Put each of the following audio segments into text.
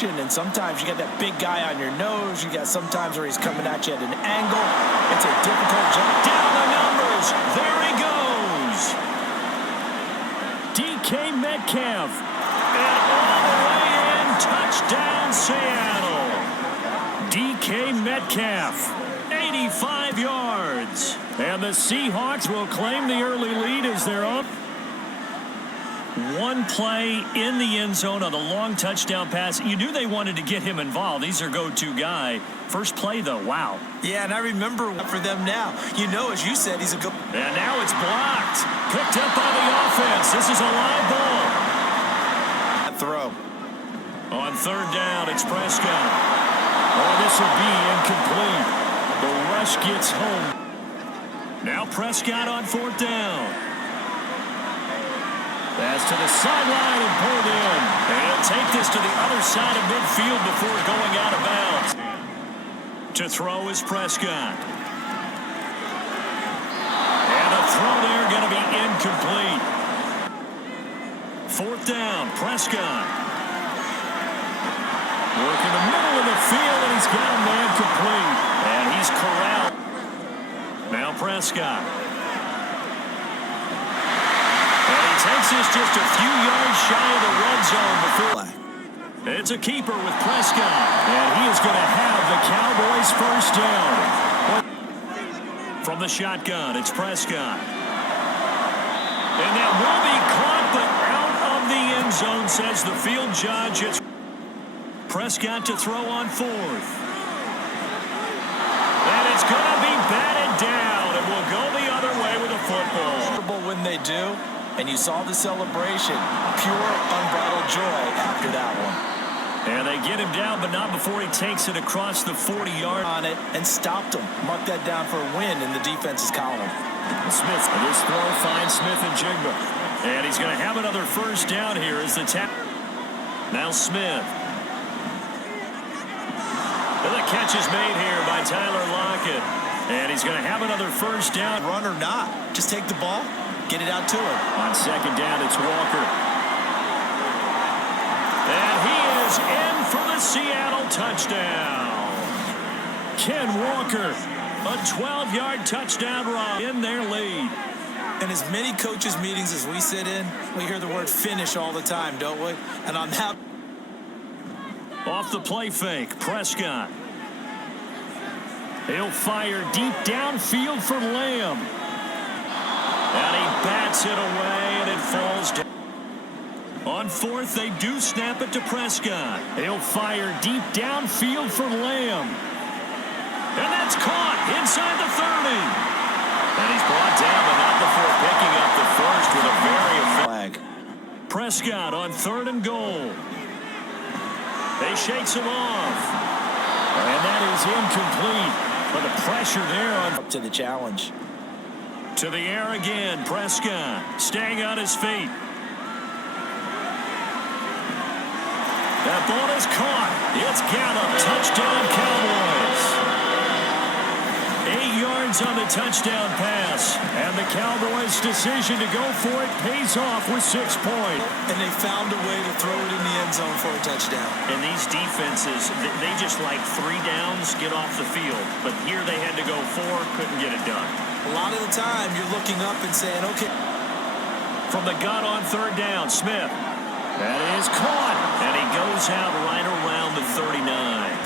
motion, and sometimes you got that big guy on your nose. You got sometimes where he's coming at you at an angle. It's a difficult job. Down the numbers. There he goes. DK Metcalf. And all the way in. Touchdown, Seattle. DK Metcalf. 85 yards. And the Seahawks will claim the early lead as they're up. One play in the end zone on the long touchdown pass. You knew they wanted to get him involved. He's their go-to guy. First play, though, wow. Yeah, and I remember for them now. You know, as you said, he's a good... And now it's blocked. Picked up by the offense. This is a live ball. Throw. On third down, it's Prescott. Oh, this will be incomplete. The rush gets home. Now Prescott on fourth down. Pass to the sideline and pulled in. And he'll take this to the other side of midfield before going out of bounds. To throw is Prescott. And the throw there going to be incomplete. Fourth down, Prescott. Working the middle of the field, and he's got a man complete. And he's corralled. Now Prescott. Takes this just a few yards shy of the red zone before. It's a keeper with Prescott. And he is going to have the Cowboys first down. From the shotgun, it's Prescott. And that will be caught, but out of the end zone, says the field judge. It's Prescott to throw on fourth. And it's going to be batted down. And will go the other way with a football. When they do. And you saw the celebration. Pure, unbridled joy after that one. And they get him down, but not before he takes it across the 40-yard on it and stopped him. Mark that down for a win in the defense's column. Smith, this throw finds Smith and Jigba. And he's going to have another first down here as the tap. Now Smith. And the catch is made here by Tyler Lockett. And he's going to have another first down. Run or not, just take the ball. Get it out to him. On second down, it's Walker. And he is in for the Seattle touchdown. Ken Walker, a 12-yard touchdown run in their lead. In as many coaches' meetings as we sit in, we hear the word finish all the time, don't we? And on that... Off the play fake, Prescott. He'll fire deep downfield for Lamb. And he bats it away, and it falls down. On fourth, they do snap it to Prescott. He'll fire deep downfield for Lamb. And that's caught inside the 30. And he's brought down, but not before picking up the first with a very effective flag. Prescott on third and goal. They shakes him off. And that is incomplete. But the pressure there on up to the challenge. To the air again, Prescott staying on his feet. That ball is caught. It's Gallup. Touchdown, Cowboys. 8 yards on the touchdown pass. And the Cowboys' decision to go for it pays off with 6 points. And they found a way to throw it in the end zone for a touchdown. And these defenses, they just like 3 downs, get off the field. But here they had to go 4, couldn't get it done. A lot of the time, you're looking up and saying, okay. From the gun on third down, Smith. That is caught. And he goes out right around the 39.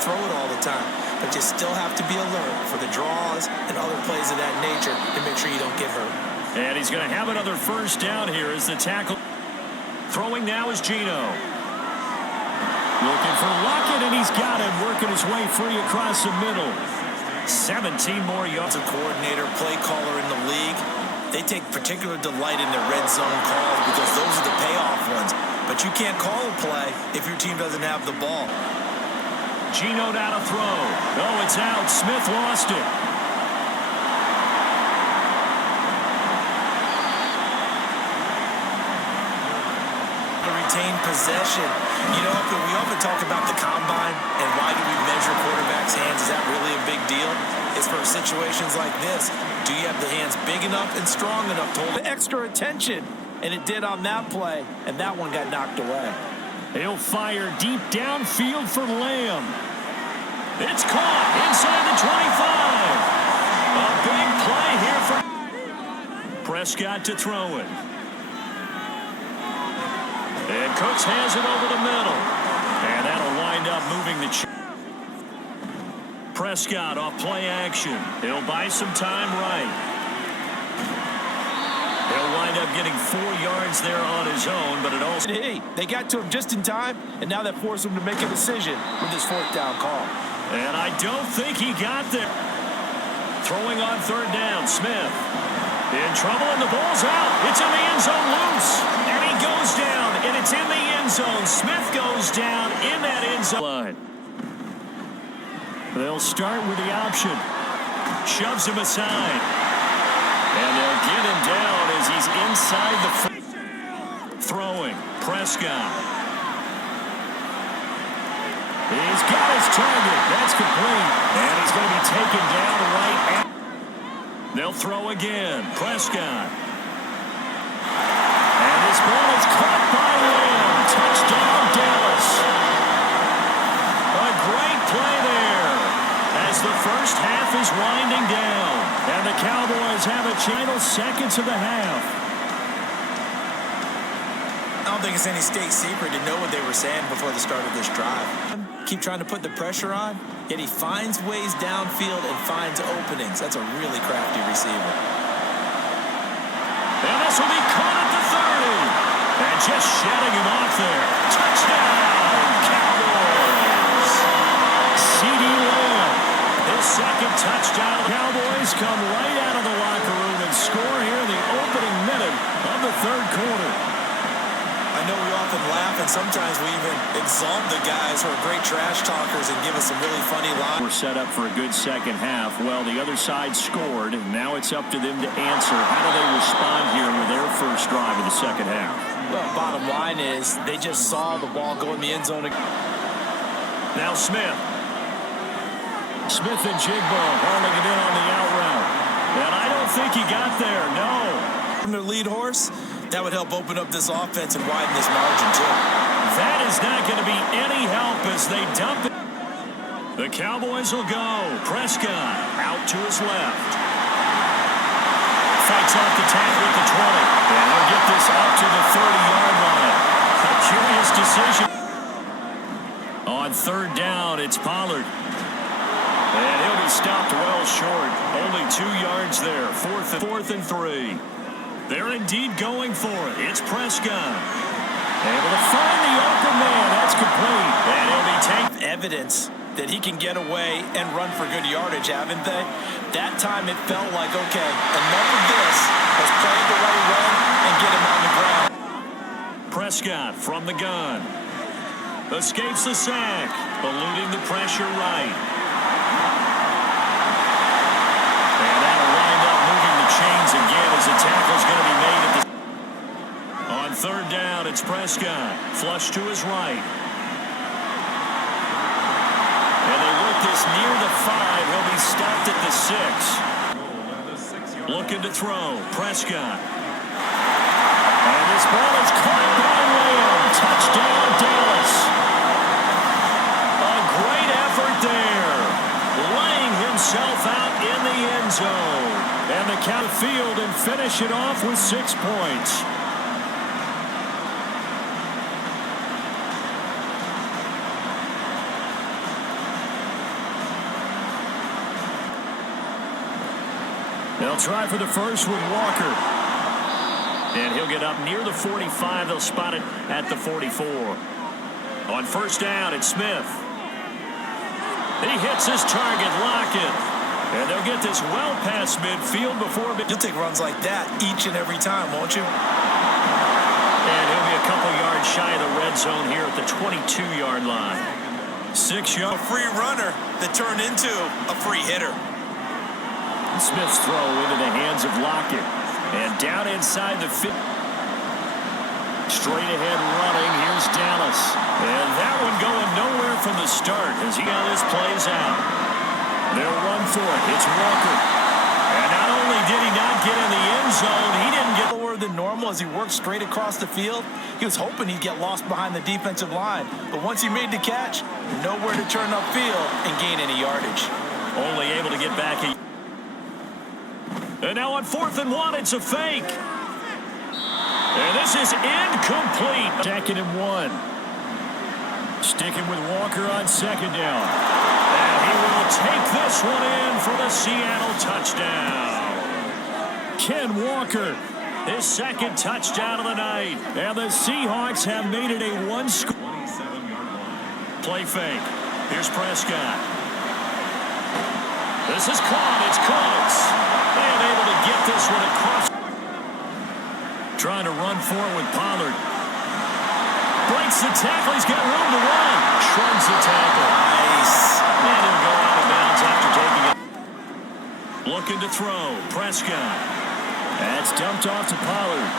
Throw it all the time. But you still have to be alert for the draws and other plays of that nature to make sure you don't get hurt. And he's going to have another first down here as the tackle. Throwing now is Gino. Looking for Lockett, and he's got him working his way free across the middle. 17 more yards. A coordinator, play caller in the league. They take particular delight in their red zone calls because those are the payoff ones. But you can't call a play if your team doesn't have the ball. Gino down a throw. Oh, it's out. Smith lost it. Retain possession. You know, we often talk about the combine and why do we measure quarterbacks' hands? Is that really a big deal? It's for situations like this. Do you have the hands big enough and strong enough to hold extra attention? And it did on that play, and that one got knocked away. He'll fire deep downfield for Lamb. It's caught inside the 25. A big play here for Prescott to throw it. And Cooks has it over the middle. And that'll wind up moving the Prescott off play action. He'll buy some time right. He'll wind up getting 4 yards there on his own, but it also... Hey, they got to him just in time, and now that forced him to make a decision with his 4th down call. And I don't think he got there. Throwing on 3rd down, Smith. In trouble, and the ball's out. It's in the end zone loose. And he goes down, and it's in the end zone. Smith goes down in that end zone line. They'll start with the option. Shoves him aside. And they'll get him down as he's inside the... Throwing. Prescott. He's got his target. That's complete. And he's going to be taken down right at... They'll throw again. Prescott. And this ball is caught by Lamb. Touchdown, Dallas. A great play there as the first half is winding down. And the Cowboys have a final seconds of the half. I don't think it's any state secret to know what they were saying before the start of this drive. Keep trying to put the pressure on, yet he finds ways downfield and finds openings. That's a really crafty receiver. And this will be caught at the 30. And just shedding him off there. Touchdown, Cowboys. C.D. Lamb, his 2nd touchdown. Cowboys come right out of the locker room and score here in the opening minute of the 3rd quarter. I know we often laugh, and sometimes we even exalt the guys who are great trash talkers and give us some really funny lines. We're set up for a good second half. Well, the other side scored. Now it's up to them to answer. How do they respond here with their first drive of the second half? Well, bottom line is they just saw the ball go in the end zone. Now Smith. Smith and Jigbo hauling it in on the out route. And I don't think he got there, no. From their lead horse, that would help open up this offense and widen this margin, too. That is not going to be any help as they dump it. The Cowboys will go. Prescott out to his left. Fights off the tackle at the 20. And he'll get this up to the 30-yard line. A curious decision. On 3rd down, it's Pollard. And he'll be stopped well short. Only 2 yards there. 4th and 3. They're indeed going for it. It's Prescott. Able to find the open man. That's complete. And he'll be taken. Evidence that he can get away and run for good yardage, haven't they? That time it felt like, okay, enough of this. Let's play the right way and get him on the ground. Prescott from the gun. Escapes the sack. Eluding the pressure right. And that'll wind up moving the chains again as the tackle's going to be made at the... On 3rd down, it's Prescott. Flush to his right. And they work this near the 5. He'll be stopped at the 6. Looking to throw. Prescott. And this ball is caught by Lamb. Touchdown, Dallas. A great effort there. Laying himself out in the end zone. And the count field and finish it off with 6 points. They'll try for the first with Walker. And he'll get up near the 45. They'll spot it at the 44. On 1st down, it's Smith. He hits his target, Lockett. And they'll get this well past midfield before... You'll take runs like that each and every time, won't you? And he'll be a couple yards shy of the red zone here at the 22-yard line. 6 yards. A free runner that turned into a free hitter. Smith's throw into the hands of Lockett. And down inside the 50. Straight ahead running. Here's Dallas. And that one going nowhere from the start as how this plays out. They'll run for it. It's Walker. And not only did he not get in the end zone, he didn't get slower than normal as he worked straight across the field. He was hoping he'd get lost behind the defensive line. But once he made the catch, nowhere to turn upfield and gain any yardage. Only able to get back. And now on 4th and 1, it's a fake. And this is incomplete. 2nd and 1. Sticking with Walker on 2nd down. And he will take this one in for the Seattle touchdown. Ken Walker, his 2nd touchdown of the night. And the Seahawks have made it a one-score. Play fake. Here's Prescott. This is caught. It's Cooks. And able to get this one across. Trying to run forward with Pollard. Breaks the tackle. He's got room to run. Shrugs the tackle. Nice. And he'll go out of bounds after taking it. Looking to throw. Prescott. That's dumped off to Pollard.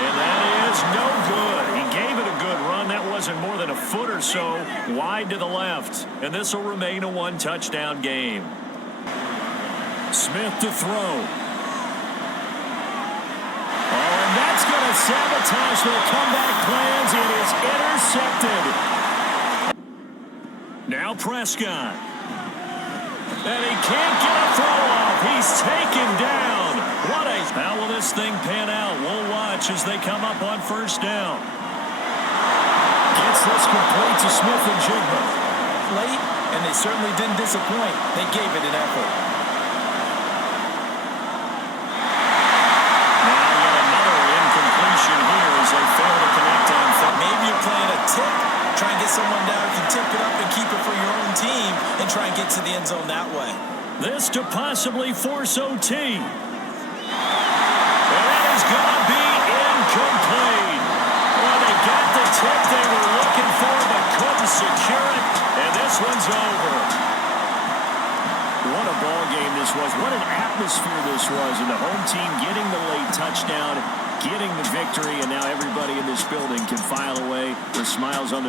And that is no good. He gave it a good run. That wasn't more than a foot or so wide to the left. And this will remain a one-touchdown game. Smith to throw. Oh, and that's going to sabotage their comeback plans. It is intercepted. Now Prescott. And he can't get a throw off. He's taken down. What a... How will this thing pan out? We'll watch as they come up on 1st down. Gets this complete to Smith and Jigba. Late, and they certainly didn't disappoint. They gave it an effort. Try and get someone down who can tip it up and keep it for your own team and try and get to the end zone that way. This to possibly force OT. And that is going to be incomplete. Well, they got the tip they were looking for but couldn't secure it. And this one's over. What a ball game this was. What an atmosphere this was. And the home team getting the late touchdown, getting the victory, and now everybody in this building can file away with smiles on their